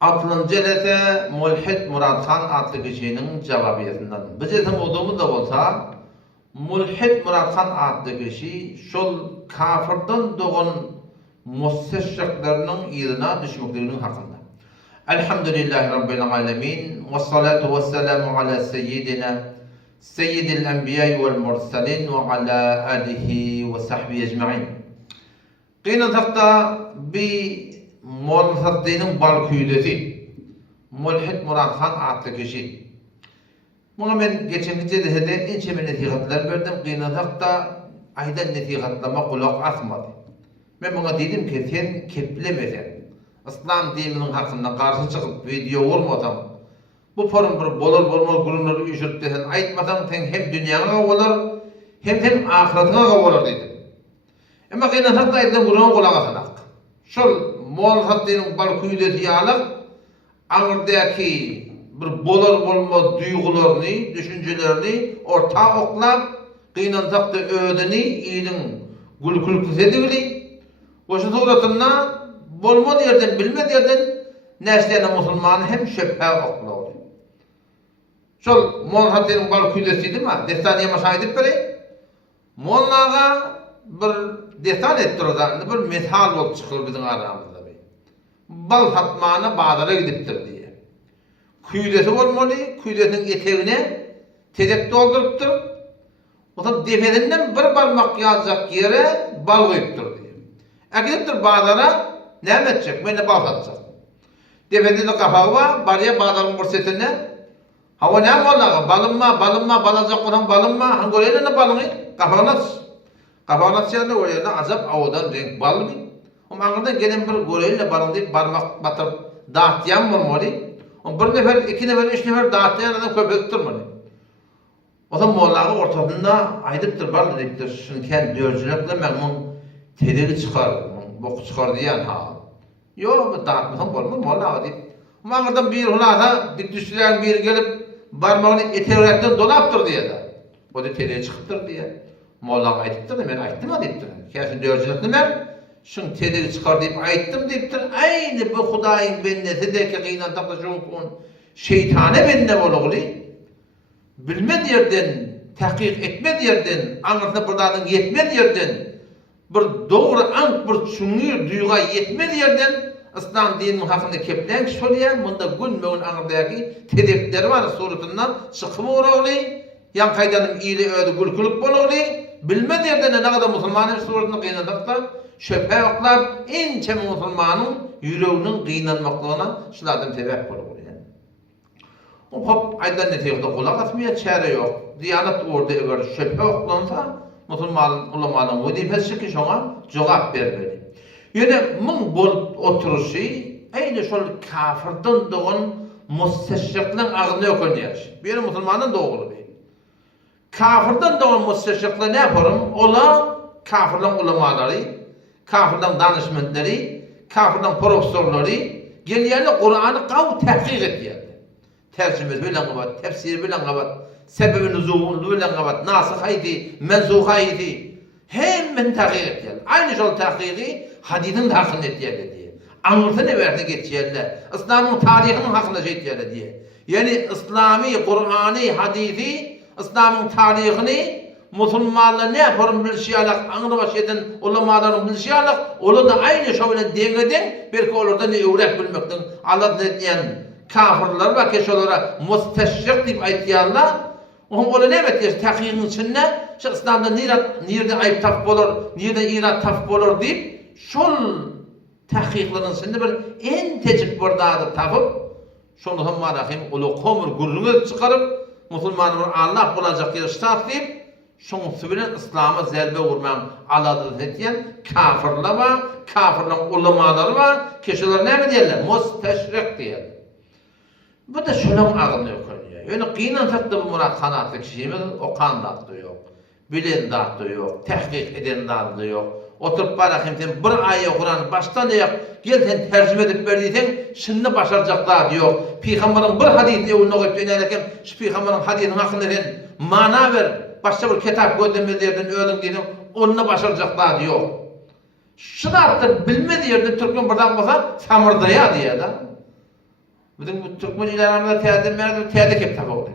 Atlıncı elete Mulhid Murathan adlı kişinin cevabiyetinden. Biz etim olduğumuz da olsa, Mulhid Murathan adlı kişi şol kafirden doğan müsteşriklerinin ilina düşmeklerinin hakkında. Elhamdülillahi Rabbil alemin ve salatu ve selamu ala seyyidil enbiya vel mursalin ve ala alihi ve sahbihi ecma'in. Qiyna takta bi Muhammed'in balküydesi Mulhid Murathan adlı kişi. Buna ben geçen gece de ince bir netihatlar verdim. Qiynatakta aydan netihatlama kulak asmadı. Ben buna dedim ki sen keplemesen, İslam dininin hakkında karşı çıkıp video olmadan, bu forum bir bolur gurunları üşürt desen aytmadan sen hem dünyana olur hem ahiretine olur dedim. Ama qiynatakta aydan gurunun kulak asanak. Şol Muhammed'in balküydesi yalık, anırdaki bir bolma duygularını, düşüncelerini orta oklap, qiynatakta ödeni iyinin gülkülküse edili. Oşu suratında bolmadı yerden, bilmedi yerden nesliğine Müslümanı hem şöphe okla oluyor. Şol Muhammed'in balküydesi değil mi? Destaniye maşahidip beri. Muhammed'a bir destan ettirdi, bir methal olup çıkıyor bizim aramızda. Bal satmağına bağlara gidiptir diye. Küydesi olmalı, küydesinin eteğine tedek dolduruptur. O da demedinden bir parmak yazacak yere bal koyuptur diye. Gidiptir bağlara ne edecek? Ben de bal satacak. Demediğinde kafağı var, bariye bağların bursetine. Hava ne var? Balınma, balacak olan balınma. Hangi oraya ne balını? Kafağına siyahne oraya azap avadan renk bal mı? Ama anında gelen bir goreyle balın deyip parmak batırıp dağıtyan olmalı. Bir nefer, iki nefer, üç nefer dağıtyan adam köpek durmalı. O zaman Moğolları ortasında aydıptır, bal deyiptir. Şimdi kendi dörcülükle memnun tedeli çıkar, boku çıkar diyen ha. Yok, dağıtmadan olmaz Moğolları deyip. Ama anında bir hulata dik düştülerin biri gelip parmağını eteğirekten dolaptır diye de. O da tedeli çıkıptır diye. Moğolları aydıptır da ben ayttım ha deyiptir. Kesin dörcülükle ben şun tediri çıkar deyip ayttım deyiptir. Aynı bu Hudayın bennesi de ki qiynatakta şunkun şeytane benne oğlu. Bilmedi yerden, tahkik etmedi yerden, anlatına buradan yetmedi yerden, bir doğru ank bir çüngü duyga yetmedi yerden, İslam dininin hakkında keplen söyleyen, bunda gülmeğin anırdaki tedekleri var suratından çıkımı oğlu. Yan kaydanım iyili ödü gülkülük oğlu. Bilmedi yerden ne kadar Müslümanın suratını qiynatakta şöpe oklap, ince Müslümanın yüreğinin qiyinlanmaklığına şulardan sebep olur. O hop aydan neticede kulak atmaya çare yok. Diyanet orada eğer şöpe oklansa, Müslümanın ulamanın vazifesi ki şuna cevap vermeli. Yani min bol oturuşu, aynı şol kafirden doğan müsteşriklerin ağzına okunuyar. Bir Müslümanın doğulu değil. Kafirden doğan müsteşrikler ne yaparım? Ola kafirlerin ulamaları, kafirden danışmentleri, kafirden profesörleri geliyerle Kur'an'ı kav tahkik etiyerdi. Tercümesi bilen kabat, tefsiri bilen kabat, sebebi nüzulü bilen kabat, nasıhaydı, mensuhaydı. Hemen tahkik etiyerdi. Aynı şol tahkiki hadidin hakkında etiyerdi diye. Anlatı ne verdi geçiyerler. İslam'ın tarihinin hakkında etiyerdi diye. Yani İslami, Kur'an'ı, hadisi, İslam'ın tarihini Müslümanlar ne yaparım bilşiyalık, anı başlayan ulamaların bilşiyalık, onu da aynı şöyle dengeden, belki olurda ne öğret bilmekten, Allah ne diyen kafirler var ki şolara müsteşrik deyip aytiyanlar, onu ne ettiler, tahkikin içinde, şu İslam'da nerede ayıp tafk olur, nerede irat tafk olur deyip, şol tahkiklerin içinde bir en tecik buradadır tapıp, şonu hem marahim, ulu komur gurrunu çıkarıp, Müslümanlar Allah bulacak yer şart deyip, şun sübilen İslam'a zerbe vurman aladır etiyen kafirler var, kafirlerin ulamaları var, kişiler ne mi diyorlar? Müsteşrik diyorlar. Bu da şunun ağını okunuyor. Yani qiynatakta bu Murathan adlı kişimiz okan da yok, bilen da yok, tahkik eden da yok. Oturup bırakayım sen bir ayet Kur'an baştan ayak gel sen tercüme edip verdiysen şimdi başaracaklar diyor. Peygamberin bir hadisini önüne koyup dönerken şu peygamberin hadisinin hakkında sen mana ver. Başka bir kitap göndermelerden öğren dedim, onunla başaracaklar diyor. Şunu da bilmediği yerde Türk'ün buradan basa samırdaya diye de. Bizim Türkmen ilanlarında teyade kep tapıldı.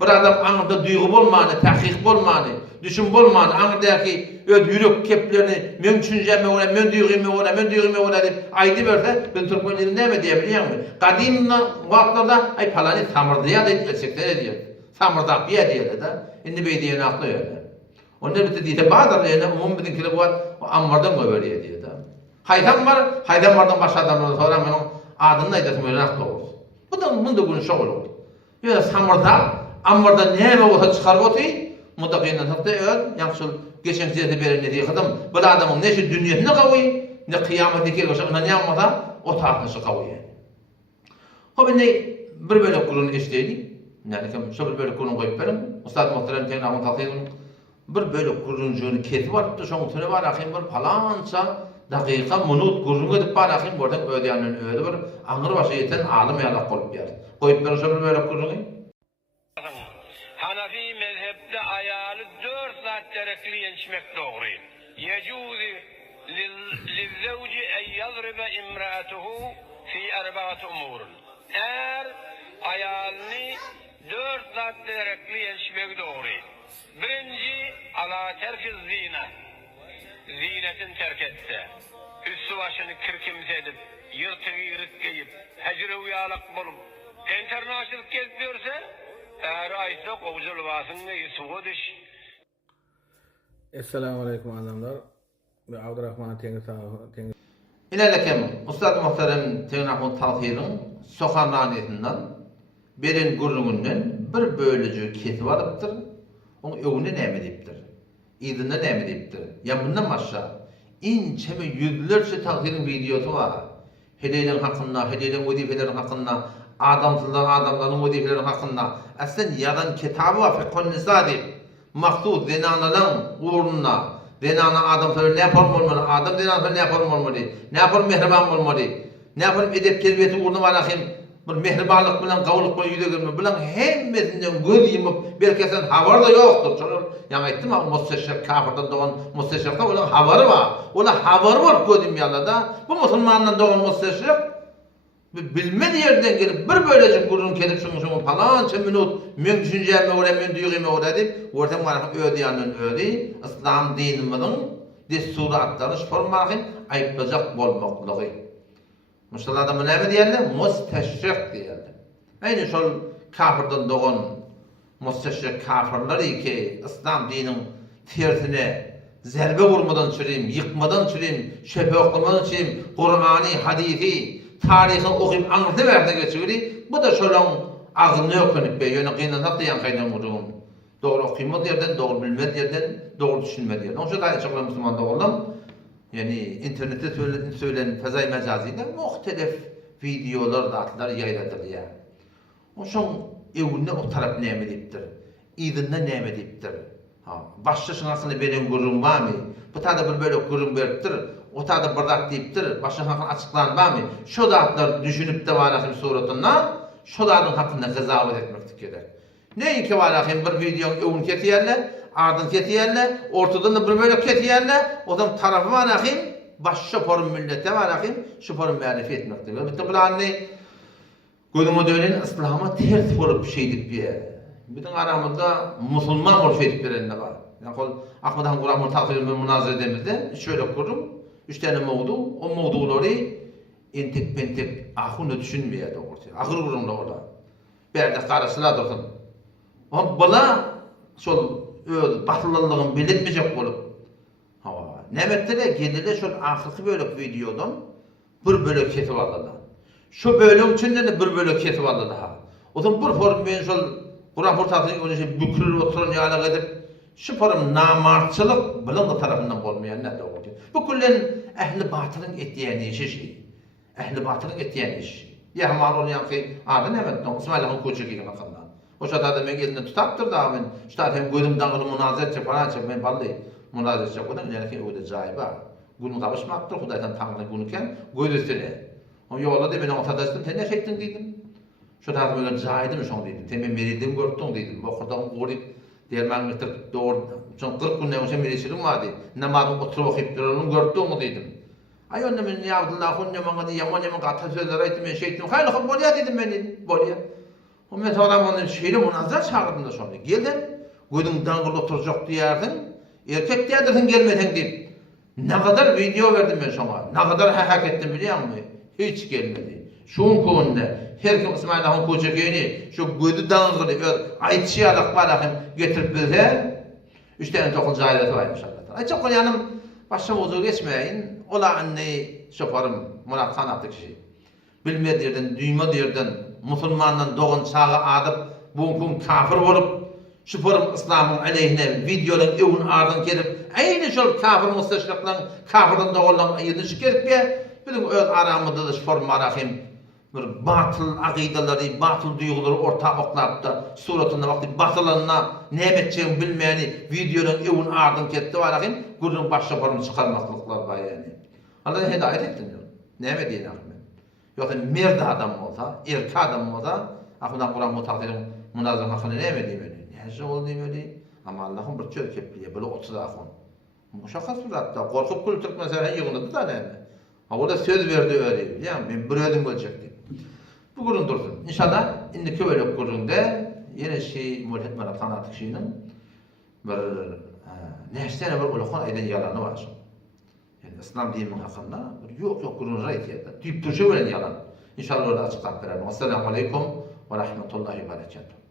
Bir adam anında duygu bolmany, tahqiq bolmany, düşün bolmany, anındaki öz yürek keplerini men düşünjeme ola, men duyguma ola, men duyguma ola dep aýdy berse, ben Türkmenlerin näme diýip bilýärmi? Gadim wagtlarda ay palany samyrdyýa diýip geçekler ediyor. Samyrdak biýe diýerler da. Indi beýdiýen akly ýerde. Onda bitti diýse bazarlaryna umum bizimkiler bu ammardan göberiýär diýer da. Haýdan bardan başga adamlar sonra meniň adyny aýdasym öňak doğru. Bu da munda gün şogul boldy. Ýa samyrdak ammarda näme bolsa çykaryp oty, mutaqyna tapdy öň ýaşyl geçen ýerde berende diýdim. Bu adamyň neşe dünýäsine gawy, ne kıyametdeki goşana näme o taatnyşy gawy. Hop indi bir bölek gurun eşdeýdik. Yani kim şu bir bölek gurun goýup berim. Ustad muhterem teňe rahmet aýdym. Bir bölek gurunjyny ketip barpdy, şoň türe bar ahym bir palança daqiqa minut gurun edip bar ahym bordan ödýänden öde bir aňyr başa ýeten alim ýalak bolup ýer. Goýup berim şu bir bölek guruny. Hanafi mezhepde ayalı 4 saat terekli yenişmek doğru. Yecuzi lizevci en yadribe imraatuhu fi erbaat umurun. Eğer ayalını 4 saat terekli yenişmek doğru. Birinci ala terkiz zina. Zinetin terk etse. Üstü başını kırkımız edip, yırtığı yırık giyip, hecre uyalık bulup, internasyonel gezdiyorsa, eğer aysa kovzul vasını isuğu düş. Esselamu aleyküm adamlar. Ve Abdurrahman Tengir. İlerlekem, Ustad muhterem Teňir Ahmet Tahyryň Sohan raniyetinden beren gurrundan bir bölüjü ketip alypdyr. Onu öwüne näme diýipdir? Ýygyna näme diýipdir? Ya bundan başga inçeme yüzlerce Tahyryň videosy bar. Helelin hakynda, helelin wezifelerin hakynda, adamlaryň wezifelerin hakynda. Aslen ýadan kitabı var Fiqhun Nisa diýip. Maksud zenanalan uğruna, zenana adamlar ne yapar olmalı, adam zenanalar ne yapar olmalı, ne yapar mehriban olmalı, ne yapar edep terbiyeti uğruna varahim, bir mehribanlık bilen, gavuluk bilen yüze girme, bilen hemmesinden göz yumup, belki sen haber da yoktur. Yani ettim ama müsteşrik kafirden doğan müsteşrikte olan haberi var. Ola haberi var gördüm yalada. Bu Müslümandan doğan müsteşrik bilmedi yerden gelip bir böylece gurun kelip şunu falanca minut men düşünjäme ola, men duýguma ola dip, ortam baraq ödýänden ödi, İslam dinimiň desturatlaryny formaly aýplajak bolmaklygy. Muşalada näme diýerler? Müsteşrik diýerler. Aýny şol kafirden doğan müsteşrik kafirler ki İslam dininiň tersine zerbe vurmadan çüreyim, yıkmadan çüreyim, şepe okumadan çüreyim, Kur'ani, hadisi, tarihi okuyup anlatıverdi geçiyor. Bu da şolan ağzını ökünüp be, yönü kıynatak diyen kaydan vurduğum. Doğru okuymadı yerden, doğru bilmedi yerden, doğru düşünmedi yerden. Onun için daha çok Müslüman da oldum. Yani internette söylenen fezai mecazıyla muhtelif videolar da atlar yayladır ya. Onun için evinde o taraf neyme deyiptir. İdinde neyme deyiptir. Başçısın aslında benim gurum var mı? Bu tadı bir böyle gurum veriptir. O tadı bardak deyiptir. Başçısın hakkında açıklan var mı? Şu dağıtlar düşünüp de var ahim suratından, şu dağıtın hakkında kızavut etmektik gerek. Neyin ki var ahim bir videonun evun ketiyerler, ardın ketiyerler, ortadan da bir böyle ketiyerler, o zaman tarafı var ahim, başça forum millete var ahim, şu forum marifi etmektik. Bitti bu anne, gözüme dönen İslam'a ters olup bir şeydik bir yer. Bütün aramızda Müslüman olup şeydik birinde var. Yani Ahmet Han Kur'an'ın takdirimi münazır edemizde şöyle kurdum. 3 tane mevdu, o mevduları entek pentek ahını düşünmeye doğru. Ahır kurumda orada. Bir yerde karısıyla durdum. O bana şol batılılığın belirtmeyecek olup. Nemettere geldiler şol ahırkı bölük videodan bir bölük ketip aldılar. Şu bölüm içinden de bir bölük ketip aldı daha. O zaman bir forum ben şol Kur'an portalını önce bükülür oturan yağlık edip şu forum namartçılık bilen tarafından olmayan ne de oldu. Bu kullen ehli batılın etdiğen işi. Ehli batılın etdiğen iş. Ya hemen onu ki adı evet İsmail'in koçu gibi bakımdan. O şatada men elinden tutaptır da ben işte hem gözüm dağılı münazeret falan çekmeyin vallahi münazeret çekmedim yani ki öyle cayba. Günü kavuşmaktır Hudaydan tanrı günüken gözüsüne. O yolda da ben ortadaştım sen ne çektin dedim. Şu da böyle caydım şon dedim. Temin meridim gördün dedim. O kadar uğrayıp derman getir doğru. Son 40 günden önce merisilim vardı. Namazın oturup okuyup duralım gördün mü dedim. Ay onda men ya Abdullah hunne manga yaman gata sözler aytdım men şeytim. Hayır hop bolya dedim men dedim. Bolya. O men adam onu şeyle münazara çağırdım da sonra. Geldin. Gödün dangıl oturacak diyerdin. Erkek diyedirsin gelmedin deyip. Ne kadar video verdim ben sana. Ne kadar hak ettim biliyor musun? Hiç gelmedi. Şun konuda her kim İsmail'ın koçakeni şu gödü dangılı aytçı alak balakın getirip bize 3 tane tokul cahileti varmış Allah'tan. Ay çok yanım başım uzuğu geçmeyin. Ola anne şoparım Murat Khan adlı kişi. Bilmediğirden, duymadığırdan, Musulmandan doğun çağı adıp, bu kafir olup, şoparım İslam'ın aleyhine videoların evin ardın gelip, aynı şol kafir müsteşriklerin, kafirden doğulan ayını şikayet be, bizim öz aramızda da şoparım arahim, bir batıl aqidaları, batıl duyguları orta oklap da suratında vakti batılına ne edeceğini bilmeyeni videonun evin ardın ketti var arahim, gururun baş şoparını çıkarmaklıklar var yani. Allah'ın hidayet ettin diyor. Ne mi diyin akım? Yoksa merde adam olsa, erkek adam olsa, akımdan Kur'an mutakdirin münazırın hakkını ne mi diyeyim? Ne şey oldu diyeyim? Ama Allah'ın bir çöl kepliğe böyle 30 akım. Muşakas suratta, korkup kültürk mesela yığınladı da ne mi? Ha orada söz verdi öyle. Yani ben bir ödüm ölecektim. Bu gurun dursun. İnşallah indi köylük gurunda yine şey mulhid Murat Khan adlı kişinin bir neştene bir ulukun aydan yalanı var. Yani İslam dinimin hakkında yok gurun rayet yerde. Deyip duruşu veren yalan. İnşallah orada açıklayıp verelim. Esselamu Aleyküm ve Rahmetullahi ve Berekatuhu.